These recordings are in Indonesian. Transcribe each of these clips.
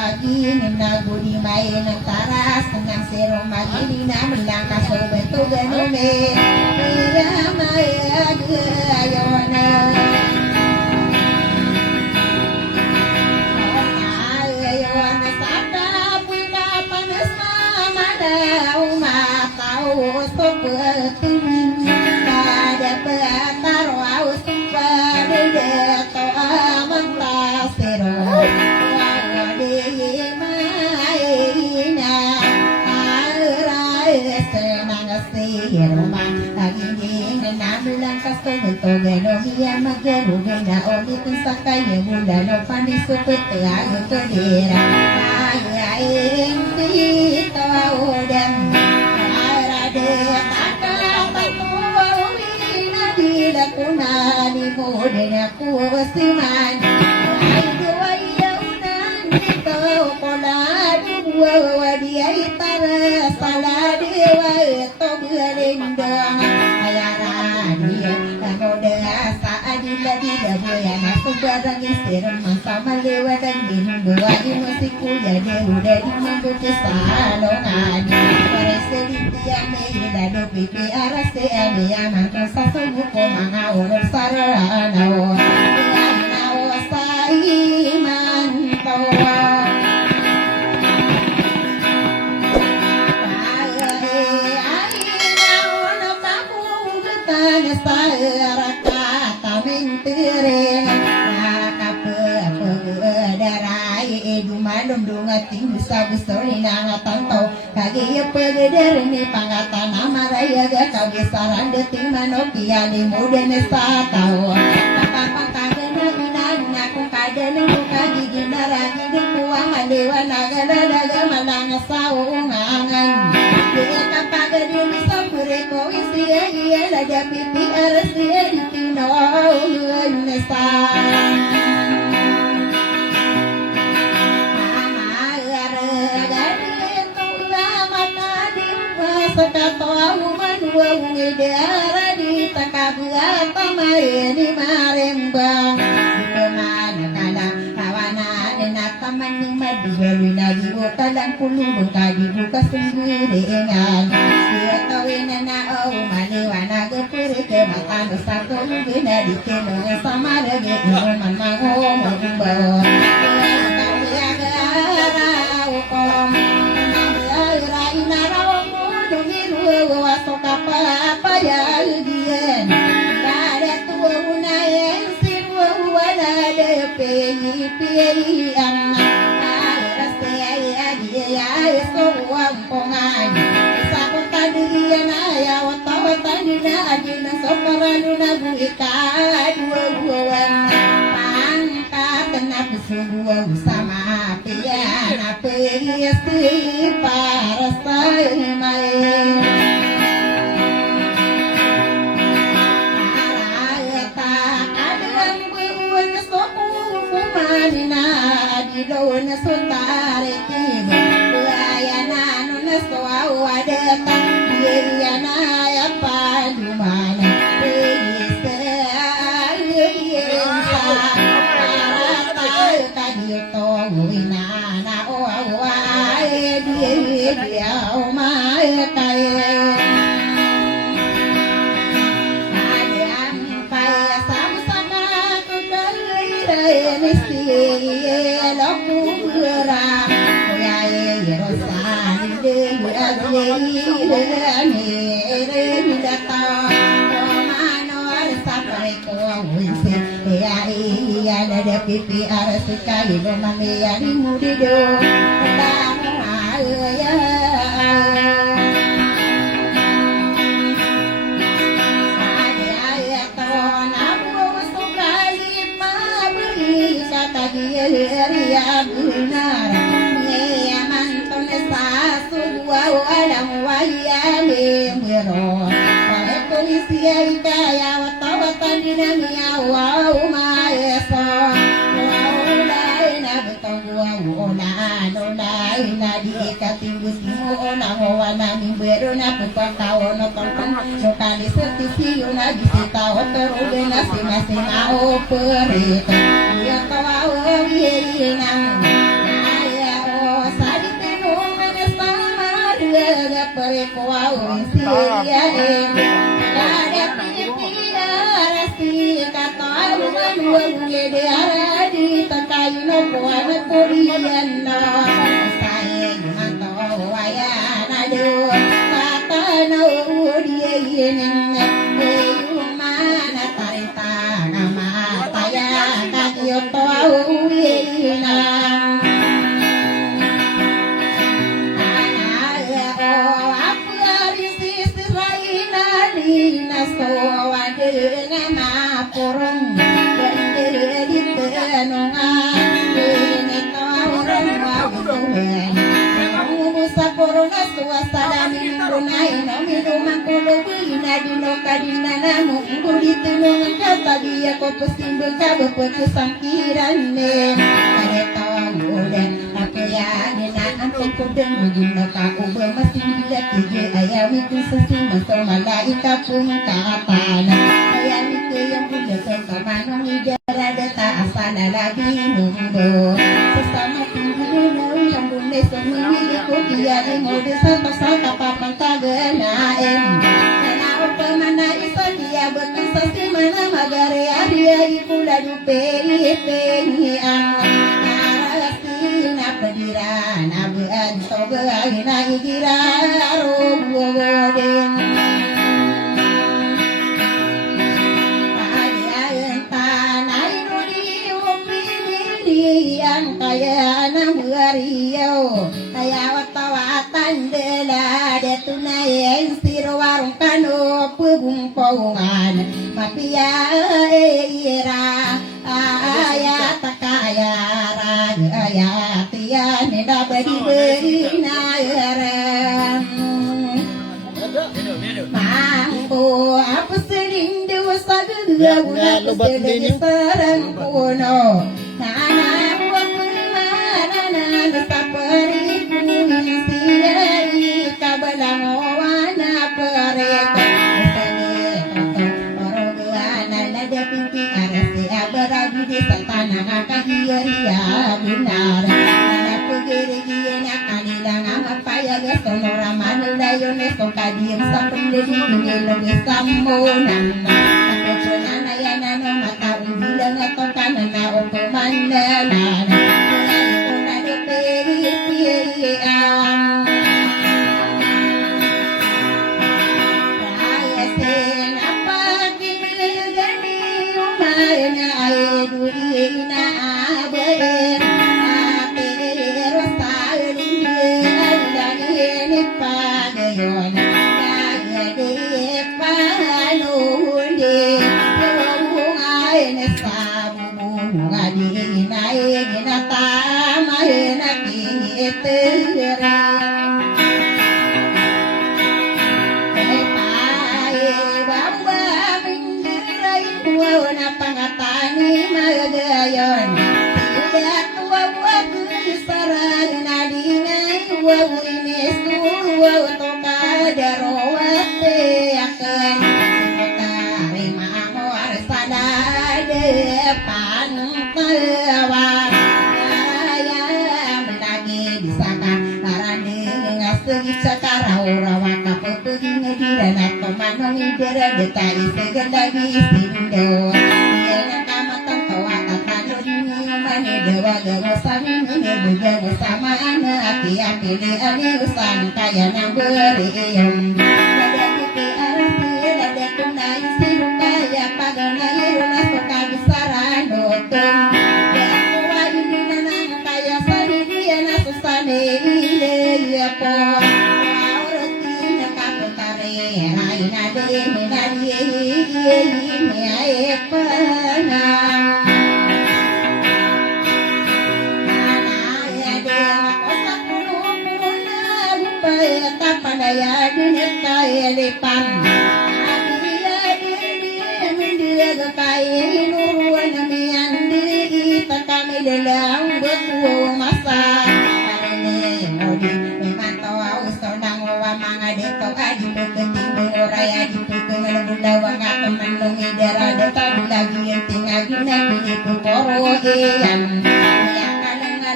lagi nagudi main taras dengan serong magi na melangkah sobat tu ganome ya maya ayona ayona sabda puina panas mana umat tahu sobat ada petar wau sumpah de to amang tasero barang istri sama lewat dan minum lagi masih kuliah dia udah dimanggut salongan para sedikit mehida do pipi aras ade aman satu buku manga ulur sarana o saiman tawa ting bisa besori nanga tantau kage pegeder ni pangatan amaraya ga kagesaran deting manokia ni mudene satau apa kage nana ku kage nu kage ginarani de kuang malewa naga daga malanga saungangan dia kapage di sapure ko istri ia la pipi arsi ditino nesa katawa manwa ngidara di takabua tamai di marembang kemana kada kawana dena taman ning madu welina di otalan pulu kadi buka sendiri engan dia kawina na o maniwana gepure ke matan satu bina di keno sama lagi man mango mangbo ya gara ukom apa ya gian ada tua unayen sirwa wala de peyi anak rasai dia so wampongan sakon tadi na ya wata dina adina soparanu na buika dua pangkat na semua sama pian apa istri para sai mai na sutare tibo ayana nuna soa adeta yana ya padumana pisa yensa para kadito wina na oa dia ma kai adam pai sama tu dai nisi pipi aras sekali bermami yang mudi do ya ada ton abu sekali mabri kata dia benar ya manton sasu wa alam wayale mero pada polisi ya wata dinamia wa maesa na di katinggus mo na wana ni bero na pagkakaw no tongkong so kali sertisi na bisita o terude na sima o perito ya tawa o yena pare kuau siya ada pia rasi kata aluan wale de aradi takaino kuana puriana sai manto waya nadu mata no dia yeneng mana tarita nama taya kakio toau wina Porong bendera di tenungan ini orang wabuhan musa porona suasana minunai no minuman kulo bina dino kadina namu di tenungan kata dia ko pesimbel kabo sangkirane kare tahu dan apa ya nina ampun kudeng begino ka ube masih bila kije ayam itu sesima malaika pun katana ayam itu yang punya kemanung idara data asana lagi mundo sesama tinggi yang bunda semiliku dia ngode sampai sampai papan tagenaem karena apa mana itu dia betul sesi mana magare dia ibu lalu peri arasina pediran abuan soga hina igira roboden yang kaya nangariyo kaya watawatan dela detunayen siro warung kano pubung paungan mapia era aya takaya raya tian dabadi berina yaram mampu apa serindu sadua bulan sedang serang puno nana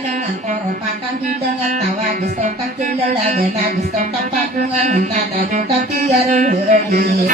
dengan koropakan di dengan tawa gesokan kendala gena gesokan pakungan nada duka tiar lagi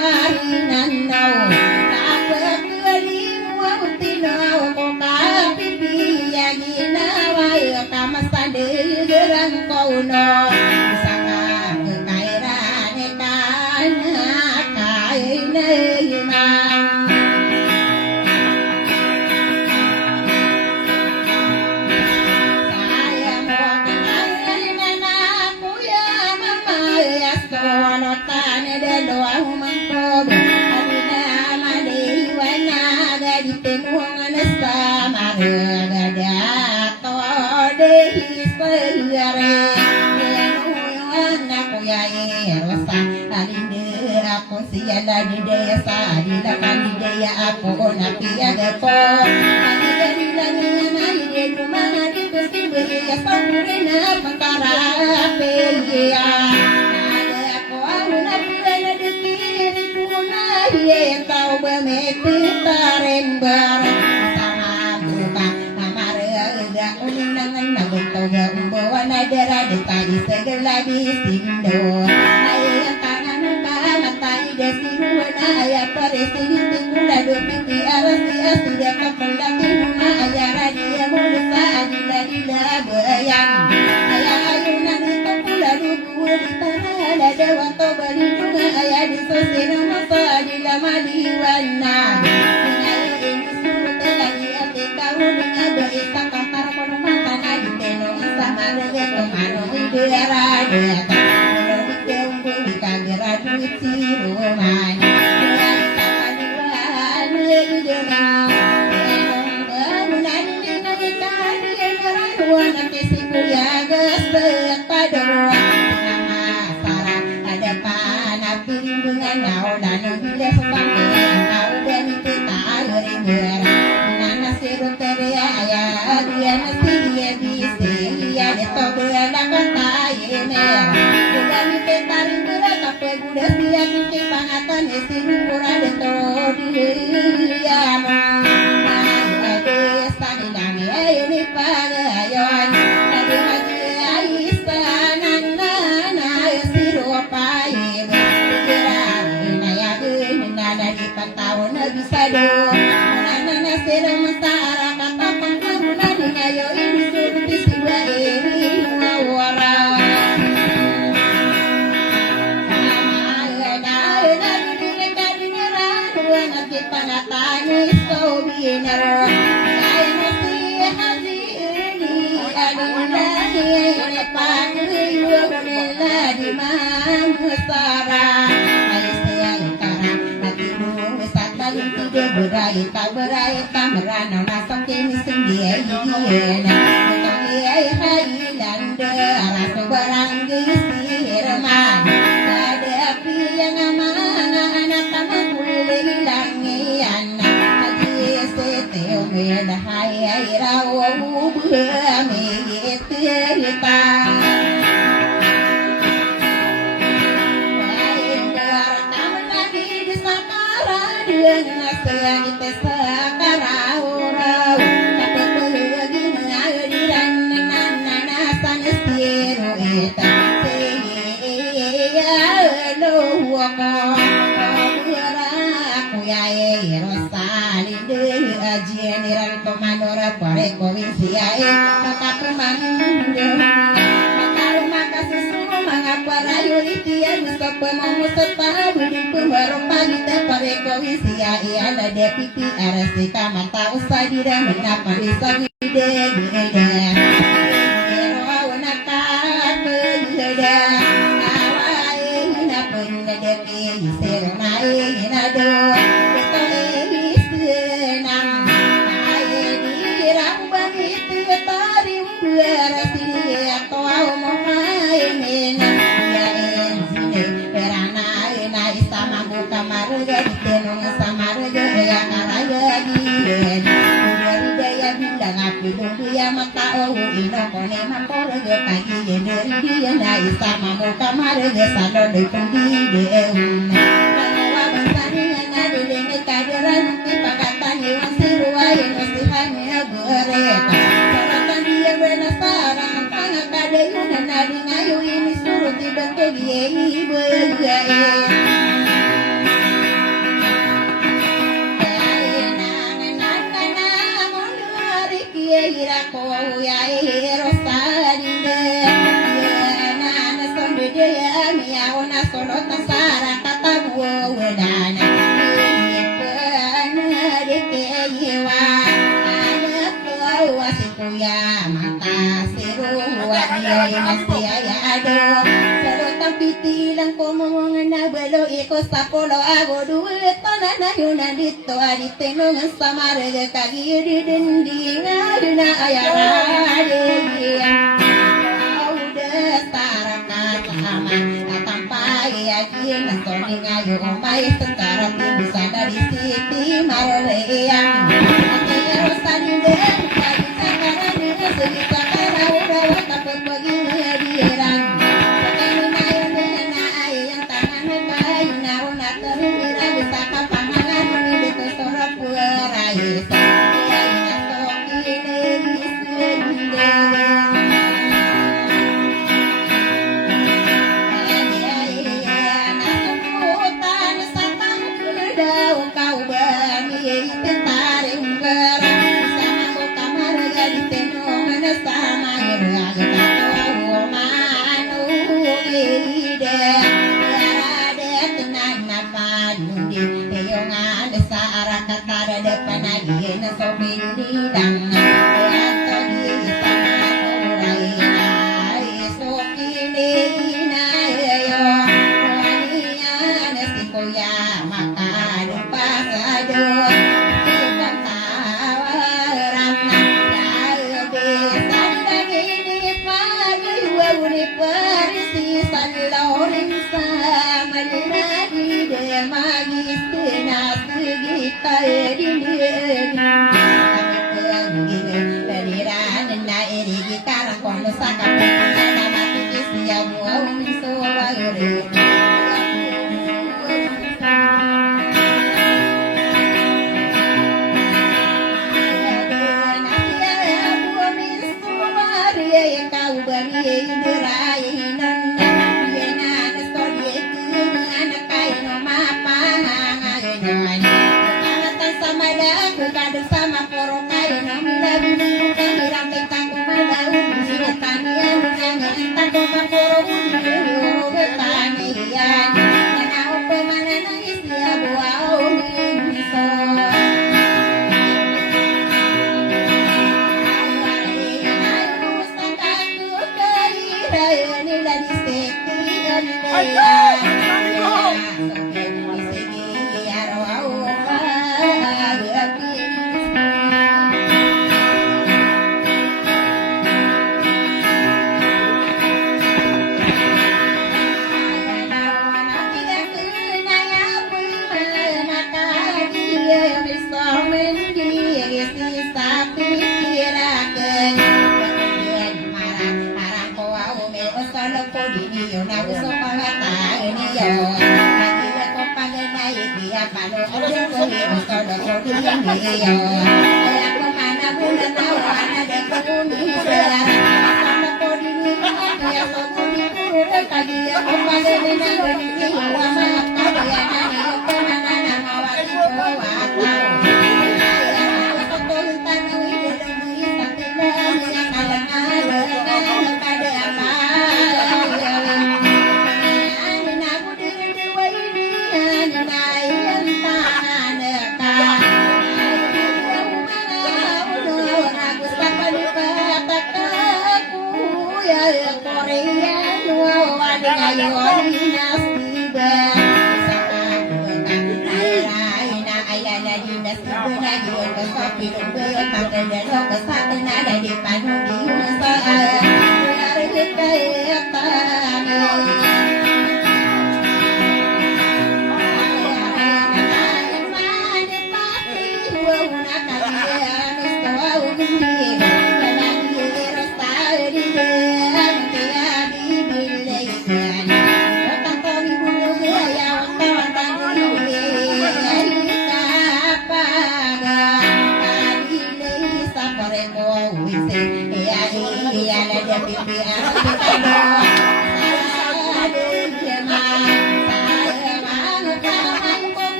warinan nau takut kelimu tinau koka pipi yagina wae kamasade gerang kono sanga kairane kana kaine imam aku siala di desa di depan di daya aku napi ada pon ada di langit di rumah di besi beria samurina perkara peya ada aku napi ada di kiri kuna yang tahu bemeti tarembar sama buka amarga uningan nagun toga umbawa nadara di tadi segala di sindo ayah paresini tingula dopi arasi asida kapalaki numa ayah radia mulsa adila dila bayang ayah ayunan itu pula dudu di tanah ada dewa tobari juga ayah di sosina masa adila madiwana mengayu ini suruh telangi ati kau dengan doa kantar kono makan adi tenong sama dengan kemano idera deta menurut keunggu di kagera duit si rumahnya berai merana masang kini sendiri Highland rasa barang disirman ada api yang anak taman boleh hilangian lagi seteo medahai rawu bumi cerita pipi arasi kamata usai dira menapa bisa gede gede wana beda awai hina pun deke sermai hina do betai senang ai dirang bangit tari arasi atau mohai mena ya enzine perana ina sama buka marga tenong sama mata oh ino kone mapore ge pagi ge dari dia na isa mamu kamar ge salo de pendi de kalau abasani na de de kaderan ki pakatan ni wasirua ye nasihan ya goreka pakatan dia wena sarang panga kade yuna na di ngayu ini suruh dibantu dia ibu solo tasara kata wedana dikeyewa wasikuya mata siruwa masya ya ado solo tampitilan ko mongana balo iko sapolo ago duit tanana yuna dito aditenong samarga kagiri dendi ngaduna ayarade udah tarakat sama atampai yakin soni ngayo mai setara bisa dari siti marweyang akhirnya sadiden kali sakaran dengan segita karena udah takut begini dirang pakeni mayo dena ayang tangan bayi naruna terira bisa kapangan ini di sora purai ayana toki dewi sendiri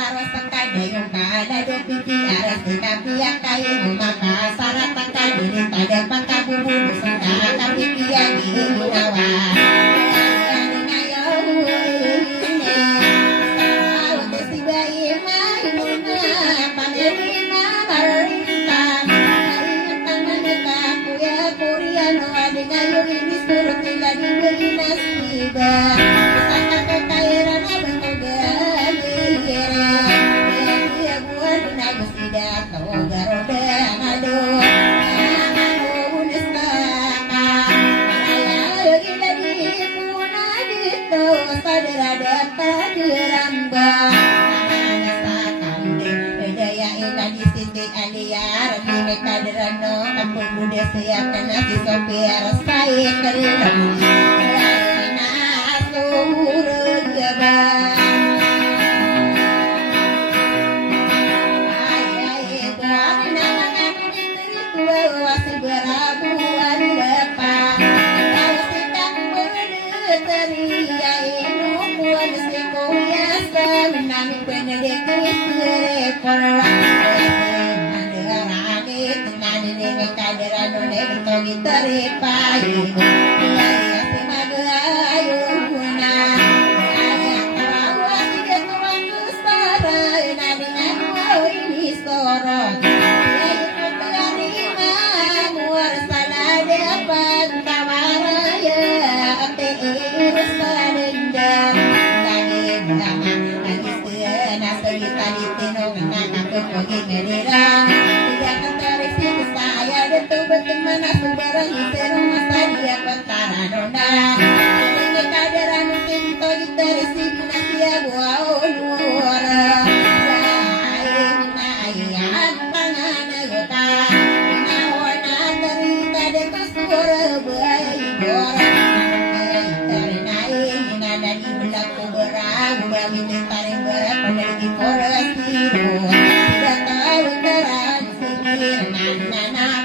Taruh itu sadera data dirambang Daya ilah di sini aliar Ini kaderano Kampung Budi siapkan nasi sopir Saya kelam Laina asur jabang Ayah buang nangan itu Wasi berabuan depan Kau sedang berdeteri Inu buan sikoya Menami penelik Mana sumberang itu masa dia pentara nona ini kaderan tinto gitari si dia buah nuara ayat tangan gota nawana derita de kasura bayi gora karena ini nada di bulan kuberang bami taring berapa korasi tidak tahu terang sikir nana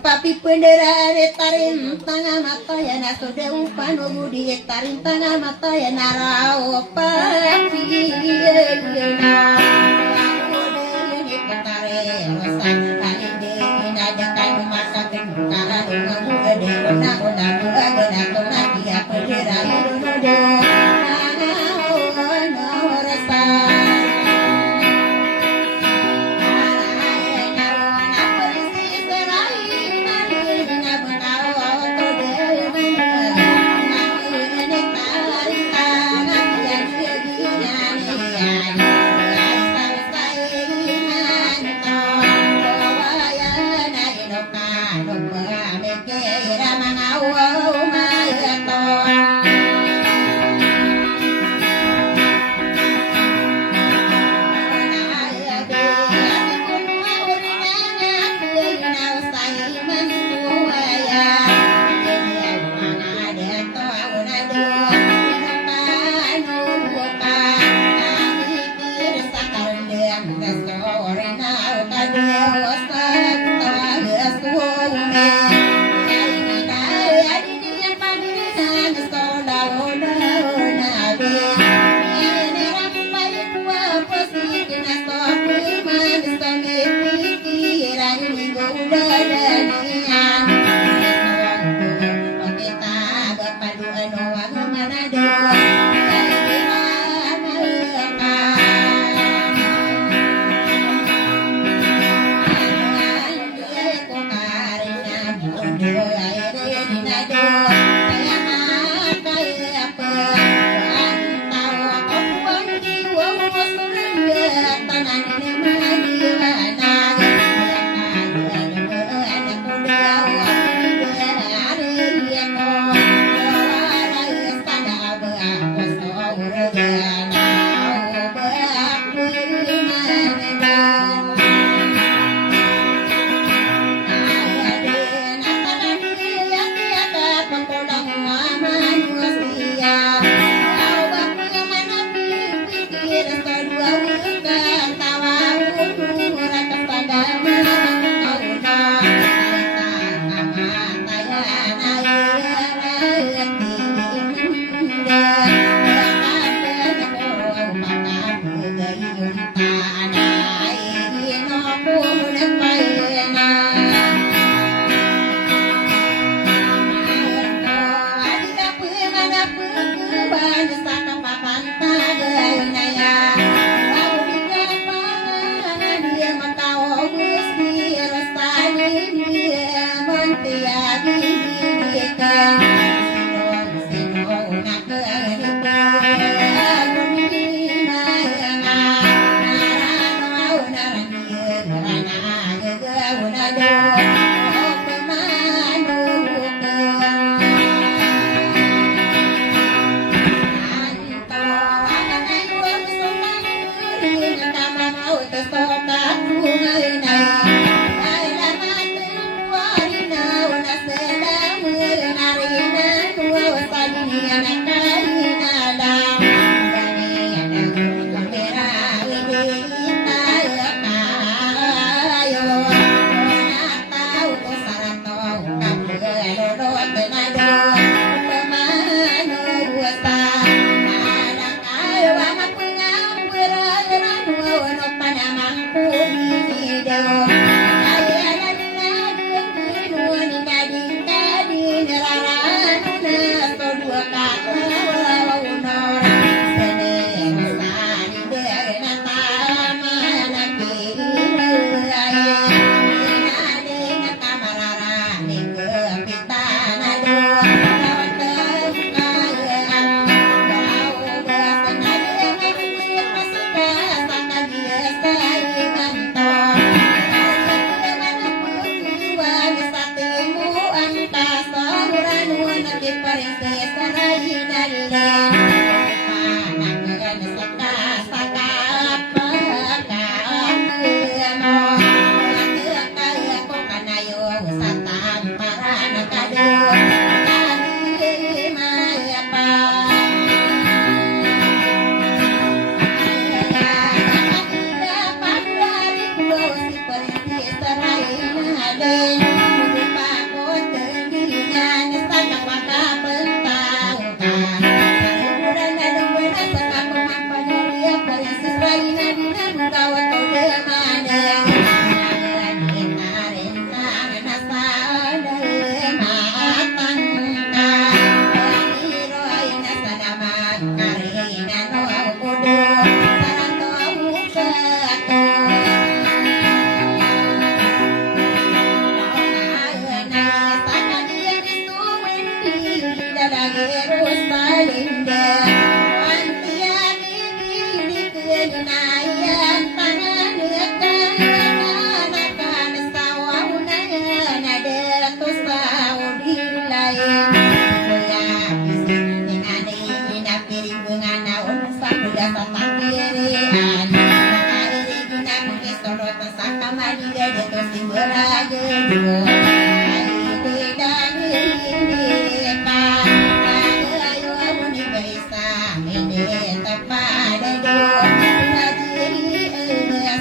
Papi pendera tarin tengah mata ya naso deung panu di tarin tengah mata ya narau papi na aku deuni petare rosan kali de ada kan masa kara dungu ade ona guna tona dia pendera do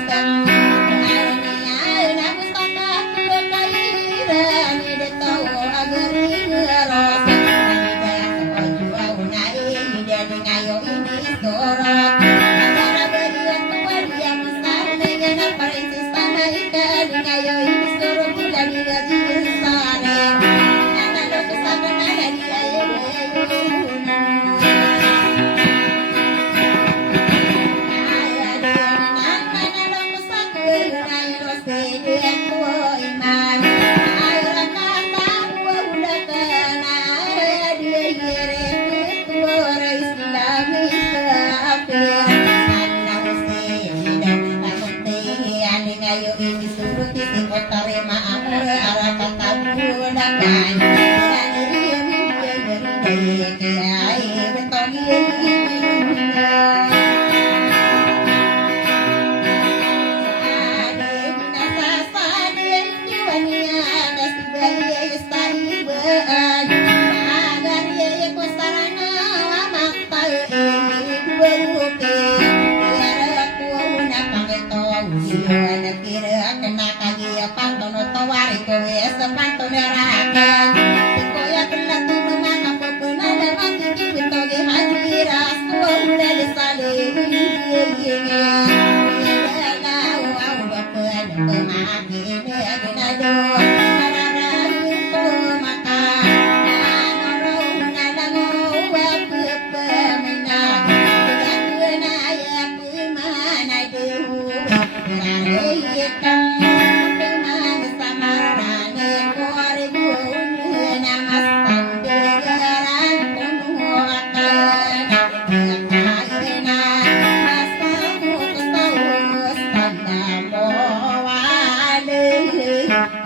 Islam ayo ini suruh tisi kota rema amur arah kata budakan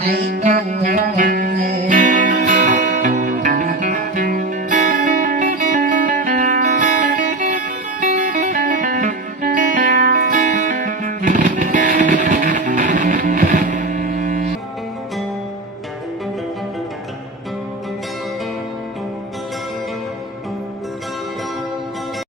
Ai